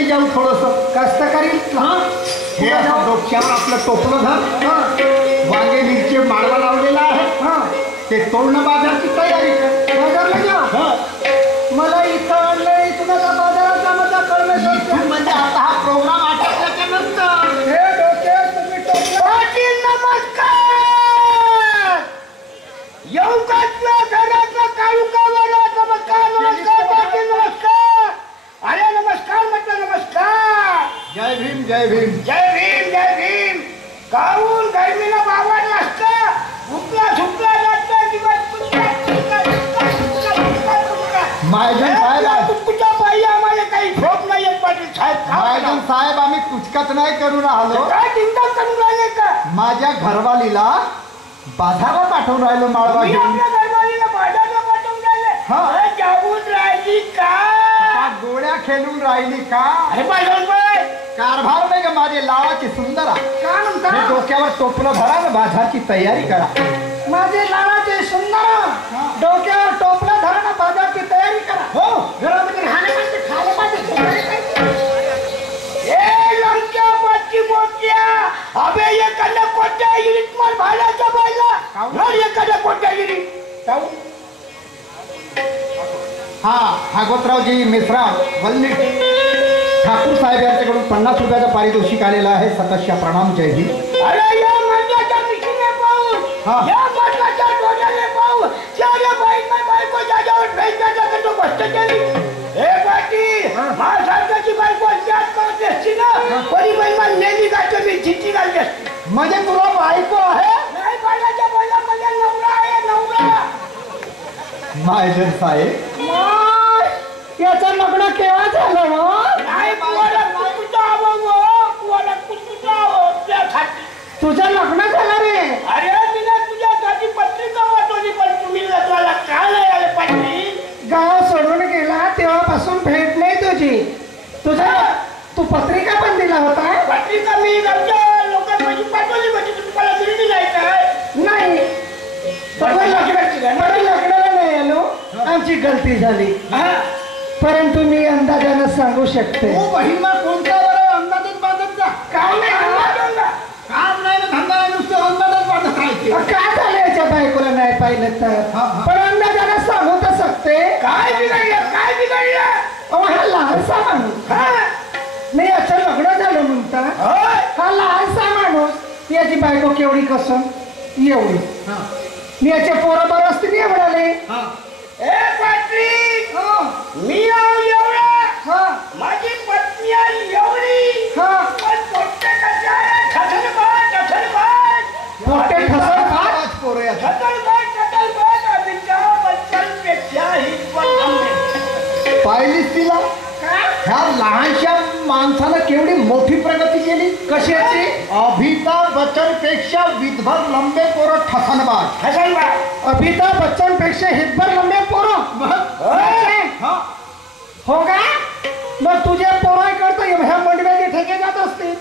शेतातही जाऊ थोडस कष्ट करील. हे डोक्यावर आपलं टोपलं धर. वांगे मिरची माळवा लावलेला आहे. ते तोडणं बाजारची तयारी कर. बाजारला जा. मला इथं आणलंय तुला बाजाराचा मजा कळलं म्हणजे आता हा प्रोग्राम आटोपल्याच्या नंतर हे डोक्यात तुम्ही टोपलं. पाटील नमस्कार. येऊ का तुझ्या घरातलं काळू का बरं? नमस्कार नमस्कार पाटील नमस्कार. अरे नमस्कार म्हटलं नमस्कार. जय भीम जय भीम. जय भीम जय भीम. काहून गर्मीला बावरला असता उठला सुटला जाता दिवस महाजन साहेब कुठच्या पाहिजे आम्हाला काही झोप नाही येत पाटील साहेब. महाजन साहेब आम्ही कुचकत नाही करून आलो. काय चिंता करून राहिले का? माझ्या घरवालीला बाजारात पाठवून राहिलो माळवा मी घेऊन. आपल्या घरवालीला बाजारला पाठवून राहिले. जाऊन राहिली का? गोळ्या खेळून राहिली का? अरे पाठवून बाय कारभार नाही का माझे लावाची सुंदरा. का म्हणता? हे डोक्यावर टोपलं धरा ना बाजारची तयारी करा. माझे लाडाचे सुंदर डोक्यावर टोपलं धरा ना बाजारची तयारी करा. हो घरामध्ये राहणे पाहिजे खायला पाहिजे. ए लंक्या बच्ची मोठ्या अबे एखाद्या कोट्या गिरीत मार भाड्याच्या बायला घर एखाद्या कोट्या गिरीत जाऊ. हा भागवतरावजी मेश्राम वल्ली ठाकूर साहेब यांच्याकडून 50 रुपयाचं पारितोषिक आलेलं आहे. सतश्या प्रणाम जय हिंद. अरे या मंडळाच्या मिशीने पाहून या मंडळाच्या डोळ्याने पाहून चार बायको जागेवर भेटण्याचा तो कष्ट केली. हे पाटी माझ्यासारख्याची बायको त्यात करत असती ना कोणी बाईमा नेली घालतो मी चिठी घालते असते. म्हणजे तुला बायको आहे? नाही बाळाच्या बाळामध्ये नवरा आहे नवरा. महाजन साहेब याचं लग्न केव्हा झालं मग? नाही कुवाला कुठं आवावं कुवाला कुठं आवावं त्यासाठी. तुझं लग्न झालं रे? अरे मी ना तुझ्यासाठी पत्रिका वाचवली पण तुम्ही तुला काय नाही आले पाटील. गाव सोडून गेला तेव्हापासून भेट नाही तुझी. तू पत्रिका पण दिला होता? पत्रिका मी आमच्या लोकांमध्ये पाठवली म्हणजे तुम्हाला दिली नाही काय? नाही. लग्नाला नाही आलो. आमची गलती झाली. परंतु मी अंदाजानं सांगू शकते. तू बहीण कोणत्या बरं अंदाजच बांधत जा. काय नाही काम नाही ना धंदा नाही नुसतं अंदाजच बांधत राहायचे. काय झालं याच्या बायकोला नाही पाहिलं तर? पण अंदाजानं सांगू तर शकते. काय बिघडलं काय बिघडलं? हा लहानसा माणूस नाही याचं लग्न झालं म्हणता. हा लहानसा माणूस याची बायको केवढी कसं एवढी. मी याचे पोरं बरं असतील एवढाले. ए पाटील मी एवढा माझी पत्नी आई एवढी पण पोट्टे कसे आहे ठसलबाज ठसलबाज मोठे ठसलबाज पोरं आहेत. ठसलबाज ठसलबाज अभिच्या बच्चांपेक्षा ही पण पाहिलीस तिला? ह्या लहानशा माणसानं केवढी मोठी प्रगती केली. कशाची? अमिताभ बच्चन पेक्षा विधभर लंबे पोरं ठसनबाज. ठसलबाज अमिताभ बच्चन पेक्षा हितभर लंबे पोरं हो का? मग तुझे पोरं करतो ह्या मंडव्याचे ठेके जात असते.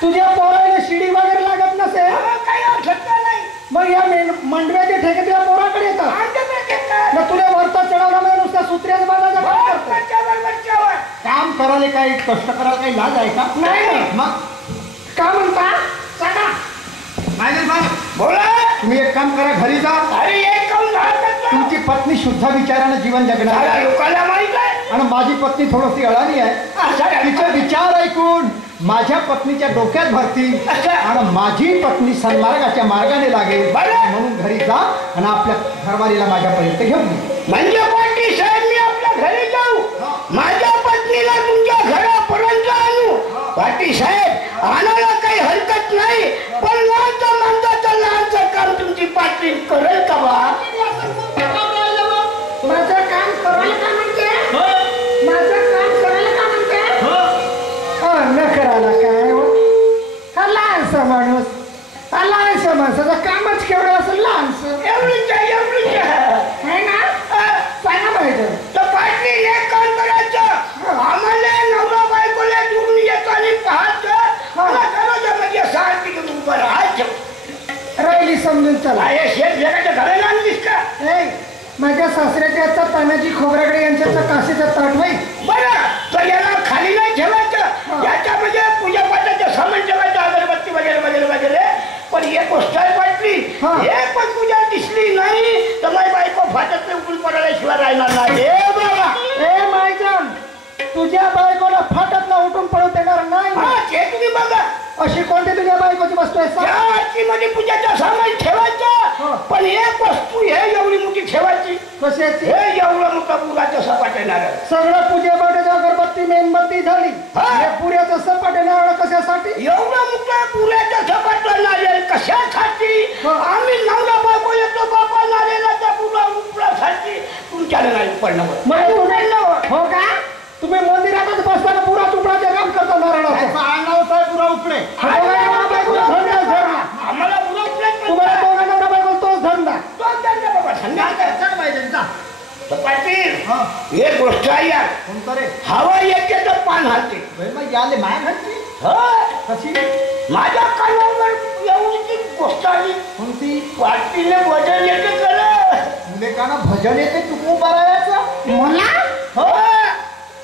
तुझ्या पोराला शिडी वगैरे लागत नसेल काही आवश्यकता नाही. मग या मंडव्याचे ठेके तुझ्या पोराकडे येतात. मग तुझ्या वरता चढवला म्हणजे नुसत्या सुत्र्याच बाजाचा काम करायला काही कष्ट करायला काही लाज आहे का? नाही. मग का म्हणता सांगा. बोला तुम्ही एक काम करा घरी जा. अरे एक काऊन तुमची पत्नी शुद्ध विचाराने जीवन जगणार आहे. लोकांना माहित आहे आणि माझी पत्नी थोडीशी अळाणी आहे. तिचे विचार ऐकून माझ्या पत्नीच्या डोक्यात भरतील आणि माझी पत्नी सन्मार्गाच्या मार्गाने लागेल. म्हणून घरी जा आणि आपल्या घरवालीला माझ्यापर्यंत घेऊन ये. म्हणजे पाटील साहेब मी आपल्या घरी जाऊ माझ्या पत्नीला तुमच्या घरापर्यंत आणू? पाटील साहेब आणायला काही हरकत नाही पण लहानचं माणसाचं लहानचं काम तुमची पाटील करेल का बा? माझं काम करायला का म्हणते? माझं काम करायला का म्हणते? न करायला काय हो? हा लहानसा माणूस. हा लहानसा माणसाचं कामच केवढं असेल लहानसं. एवढीच आहे ना? सांगा पाहिजे. तर पाटील एक काम करायचं आम्हाला नवरा बायकोला घेऊन येतो आणि पाहतो घराच्या शांती उभं राहायचं. राहिली समजून चला. शेत जगाच्या घराला आणलीस का? माझ्या सासऱ्याच्या हातचा तानाजी खोबरागडे यांच्या काशीचा ताट होईल. बरं, तर याला खाली नाही ठेवायचं. याच्यामध्ये पूजा पाठाचं सामान ठेवायचं, अगरबत्ती वगैरे वगैरे वगैरे. पण एक गोष्ट आहे वाटली, एक पण पूजा दिसली नाही तर माझी बायको फाटत उकळी पडल्याशिवाय राहणार नाही. ए बाबा, ए मायजान, तुझ्या बायकोला फाटत ना उठून पळू देणार नाही. हा ते तुम्ही बघा. अशी कोणती तुझ्या बायकोची वस्तू आहे सांग? या आरतीमध्ये पूजाचं सामान ठेवायचं, पण एक वस्तू हे एवढी मोठी ठेवायची. कशाची? हे एवढं मोठा पुराचं सपाट येणार. सगळं पूजा पाठाची अगरबत्ती मेणबत्ती झाली, हे पुऱ्याचं सपाट येणार कशासाठी? एवढं मोठं पुऱ्याचं सपाट नारळ कशासाठी? आम्ही नवरा बायको येतो बाबा नारळाचा पुरा उपरासाठी तुमच्याला नाही पडणार. हो का? तुम्ही मंदिरातच बसताना पुरा तुपडाचे काम करता नारळाचं. आणावं आहे पुरा उपडे. आम्हाला पुरा उपयोग तुम्हाला दोघांना नवरा बायको तोच धंदा. तोच धंदा बाबा. धंदा चल पाहिजे का? पाटील, एक गोष्ट आहे यार, कोणतं रे? हवा येते तर पान हालते. मग याले माया घरची कशी? माझ्या कानावर एवढी गोष्ट आली. कोणती? पाटीलने वजन येते कर मुले का ना भजन येते तुकू बारायाचं. मला हो.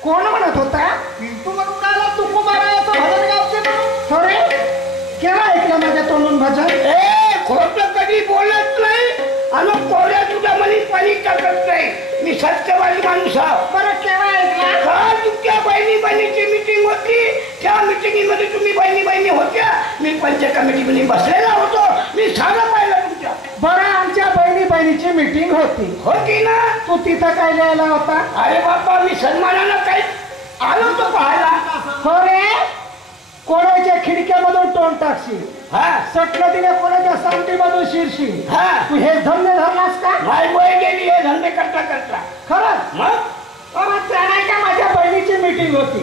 कोण म्हणत होता? पिंटू म्हणून आला तुकू बारायाचं भजन गावचे म्हणून. थोडे केव्हा ऐकलं माझ्या तोंडून भजन? ए खोट कधी बोलत नाही आणि कोऱ्या तुझ्या मनी पाणी टाकत नाही. मी सत्यवादी माणूस आहो. बरं केव्हा ऐकला? का तुमच्या बहिणी बहिणीची मीटिंग होती, त्या मिटिंगमध्ये तुम्ही बहिणी बहिणी होत्या, मी पंचायत कमिटीमध्ये बसलेला होतो, मी सारं पाहिलं तुमच्या. बरं, आमच्या बहिणी बहिणीची मीटिंग होती ना. तू तिथं काय लिहायला होता? अरे बाप्पा, मी सन्मानानं काही आलो तो पाहायला. हो रे, कोणाच्या खिडक्यामधून तोंड टाकशील, हा सटलं तिने कोणाच्या सांगतीमधून शिरशील. हा, तू हे धंदे धरलास का? माझी वय गेली हे धंदे करता करता. खरंच? मग त्याला का माझ्या बहिणीची मीटिंग होती.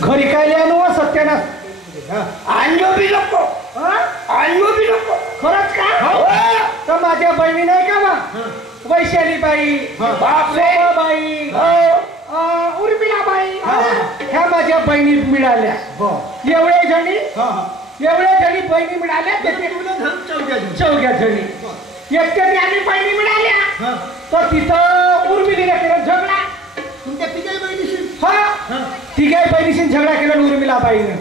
घरी काय लिहायला सत्यानाश. आणलो बी नको, आणलो बी नको. खरंच का? तर माझ्या बहिणी नाही का मग? वैशालीबाई, बाई, उर्मिलाबाई, ह्या माझ्या बहिणी मिळाल्या. एवढ्या जणी बहिणी मिळाल्या. चौघ्या जणी एकट्या आम्ही बहिणी मिळाल्या. तर तिथं उर्मिलीने केलं झगडा. तुमच्या तिघाही बहिणीशी? हा, तिघाही बहिणीशी झगडा केला उर्मिलाबाईने.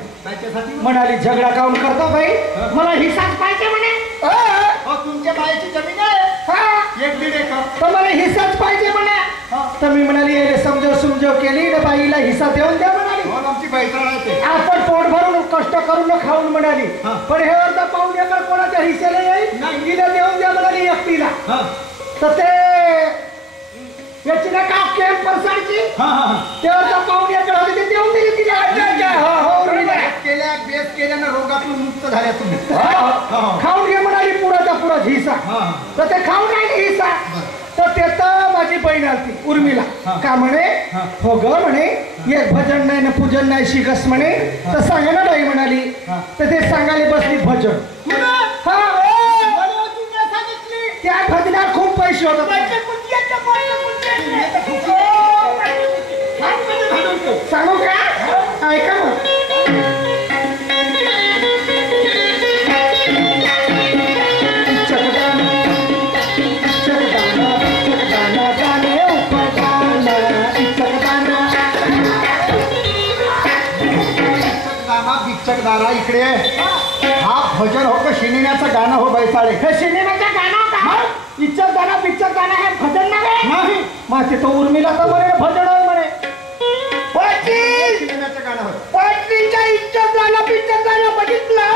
म्हणाली झगडा काऊन करतो बाई, मला हिस्साच पाहिजे म्हणे. तुमच्या बाईची जमीन आहे 1-1.5 एकर, तर मला हिस्साच पाहिजे म्हणे. तर मी म्हणाली समजव समजव केली ना, बाईला हिस्सा देऊन द्या म्हणाली. आमची बैतळ आहे. आपण पोट भरून कष्ट करून खाऊन म्हणाली. पण हे अर्धा पाऊण एकर कोणाच्या हिस्सेला येईल, हिला देऊन द्या म्हणाली एकटीला. तर ते याची ना का कॅम्प परसाडची ते अर्धा पाऊण एकर होती, ते देऊन दिली तिला. बेस केल्यानं रोगातून मुक्त झाल्या तुम्ही. खाऊन घे म्हणाली पुराचा पुरा हिस्सा. तर ते खाऊन राहिले हिस्सा. तर त्यात माझी बहीण आली उर्मिला. का म्हणे? हो ग म्हणे, एक भजन नाही ना पूजन नाही शिकस म्हणे. तर सांगा ना बाई म्हणाली. तर ते सांगायला बसली भजन. त्या भजनात खूप पैसे होतात. सांगू का? ऐका मग. दारा इकडे हा भजन हो का सिनेमाचं गाणं हो बैसाळे? हे सिनेमाचं गाणं का? इच्छा गाणं पिक्चर गाणं हे भजन नाही. माझे तो उर्मिला तर म्हणे भजन आहे म्हणे. सिनेमाचं गाणं होय. पाटलीच्या इच्छा गाणं पिक्चर गाणं बघितलं,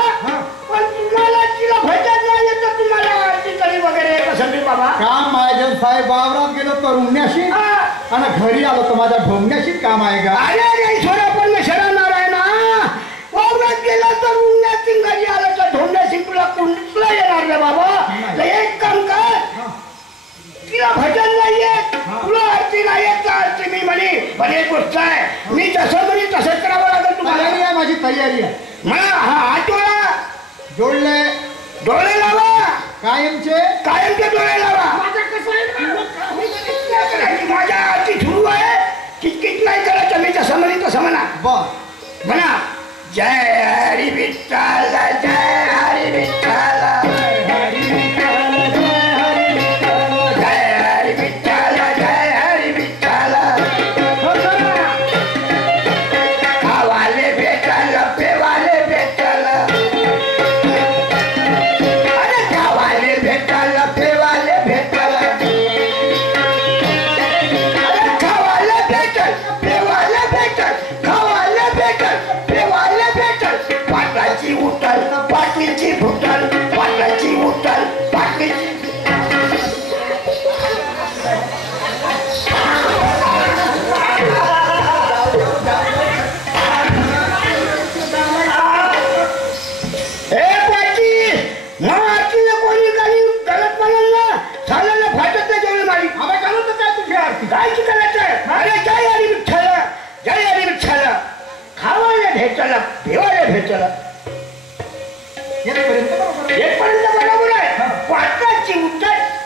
पण तुम्हाला तिला भजन नाही येतं. तुम्हाला चितळी वगैरे कसं बाबा? काम महाजन साहेब वावरात गेलो तर उमण्याशी आणि घरी आलो तर माझ्या ढोंगण्याशी काम आहे का? अरे ईश्वरा पण शरण आहे ना. वावरात गेला तर उन्हात घरी आलं तर ढोंगण्याशी तुला कुंडला येणार रे बाबा. तर एक काम कर, तिला भजन नाही येत, तुला आरती नाही येत तर आरती मी म्हणे. पण एक गोष्ट आहे, मी जसं म्हणे तसंच करावं लागेल तुम्हाला. माझी तयारी आहे. मला हा हात डोळा जोडले, डोळे लावा, कायमचे डोळे लावा. माझं कसं आहे माझ्या आरती सुरू आहे, किटकिट नाही करायचं. मी जसं म्हणे तसं म्हणा. म्हणा जय हरी विठ्ठल, जय हरी विठ्ठल, जय हरी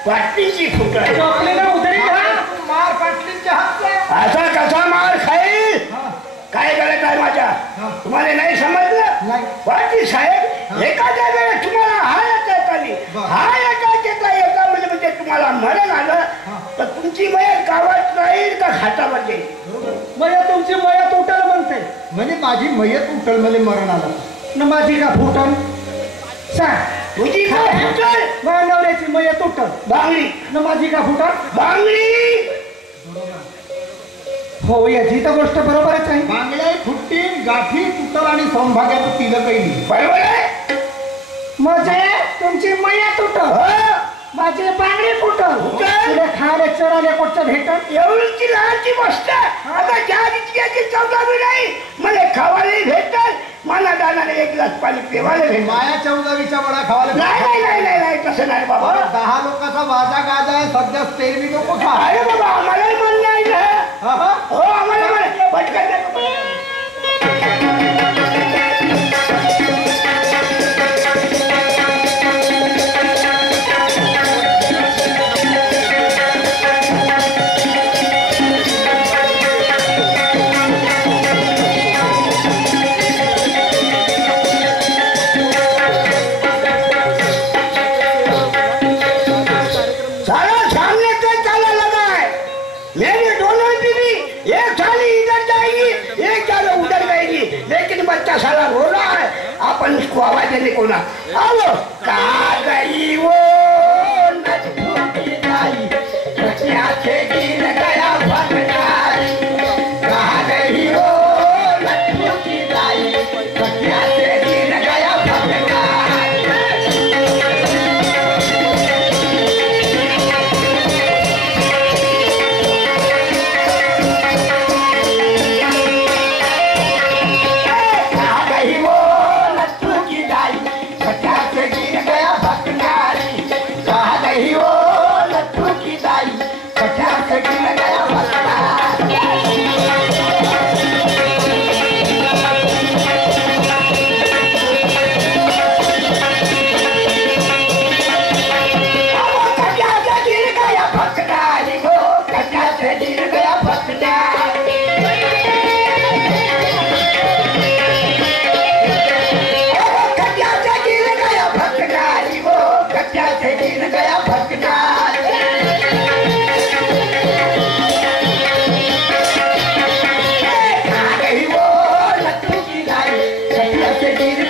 पाटलीची फुटल आपल्याला उतरी मार पाटलींच्या हातचा. असा कसा मार खाईल हा. काय गरज आहे माझ्या तुम्हाला नाही समजलं नाही. पाटील साहेब एखाद्या वेळेस तुम्हाला हा येतात आली बरं. हा एका म्हणजे तुम्हाला मरण आलं तर तुमची मयत गावात राहील का घाटावर जाईल मया तुमची मया तुटल म्हणते म्हणजे माझी मयत उठल मला मरण आलं. न माझी का फुटल सांग तुझी का फुटल माझ्या नवऱ्याची मया तुटल बांगडी न माझी का फुटल बांगडी हो याची तर गोष्ट बरोबरच आहे बांगड्या फुटतील, गाठी तुटल आणि सौभाग्याचं तिलं काही. बरोबर आहे म्हणजे तुमची मया तुटल हो. माझी बांगडी फुटल तुला खायला चरायला कुठचं भेटल एवढीची लहानची गोष्ट आता ज्या रिचक्याची चौदावी नाही मला खावायलाही भेटल मला दादाने एक ग्लास पाणी पिवायला भेटल माया चौदावीच्या वडा खावायला. नाही नाही नाही नाही नाही तसं नाही बाबा 10 लोकांचा वाजा गाजा आहे सध्या स्टेरवी नको खा. अरे बाबा आम्हालाही म्हणणं आहे ना. हा, हा. हो आम्हाला म्हण पटकन द्या. सारा सामने से चला लगा है मेरी दोनों बीवी एक साली इधर जाएगी एक साल उधर जाएगी लेकिन बच्चा साला रो रहा है अपन उसको आवाज देने को ना आओ कहाँ गई वो नटू की दाई कटिया से गिर गया भगनाई कहाँ गई वो नटू की दाई कटिया से गिर गया भगनाई कहाँ गई वो लट्टू की दाई कटिया से गिर गया भगनाई कहाँ गई वो लट्टू की दाई कटिया से गिर गया भगनाई वो कटिया से गिर गया भगनाई वो कटिया से गिर गया भगनाई कटिया से गिर गया भगनाई वो कटिया से गिर गया भगनाई कहाँ गई वो लट्टू की दाई कटिया से गिर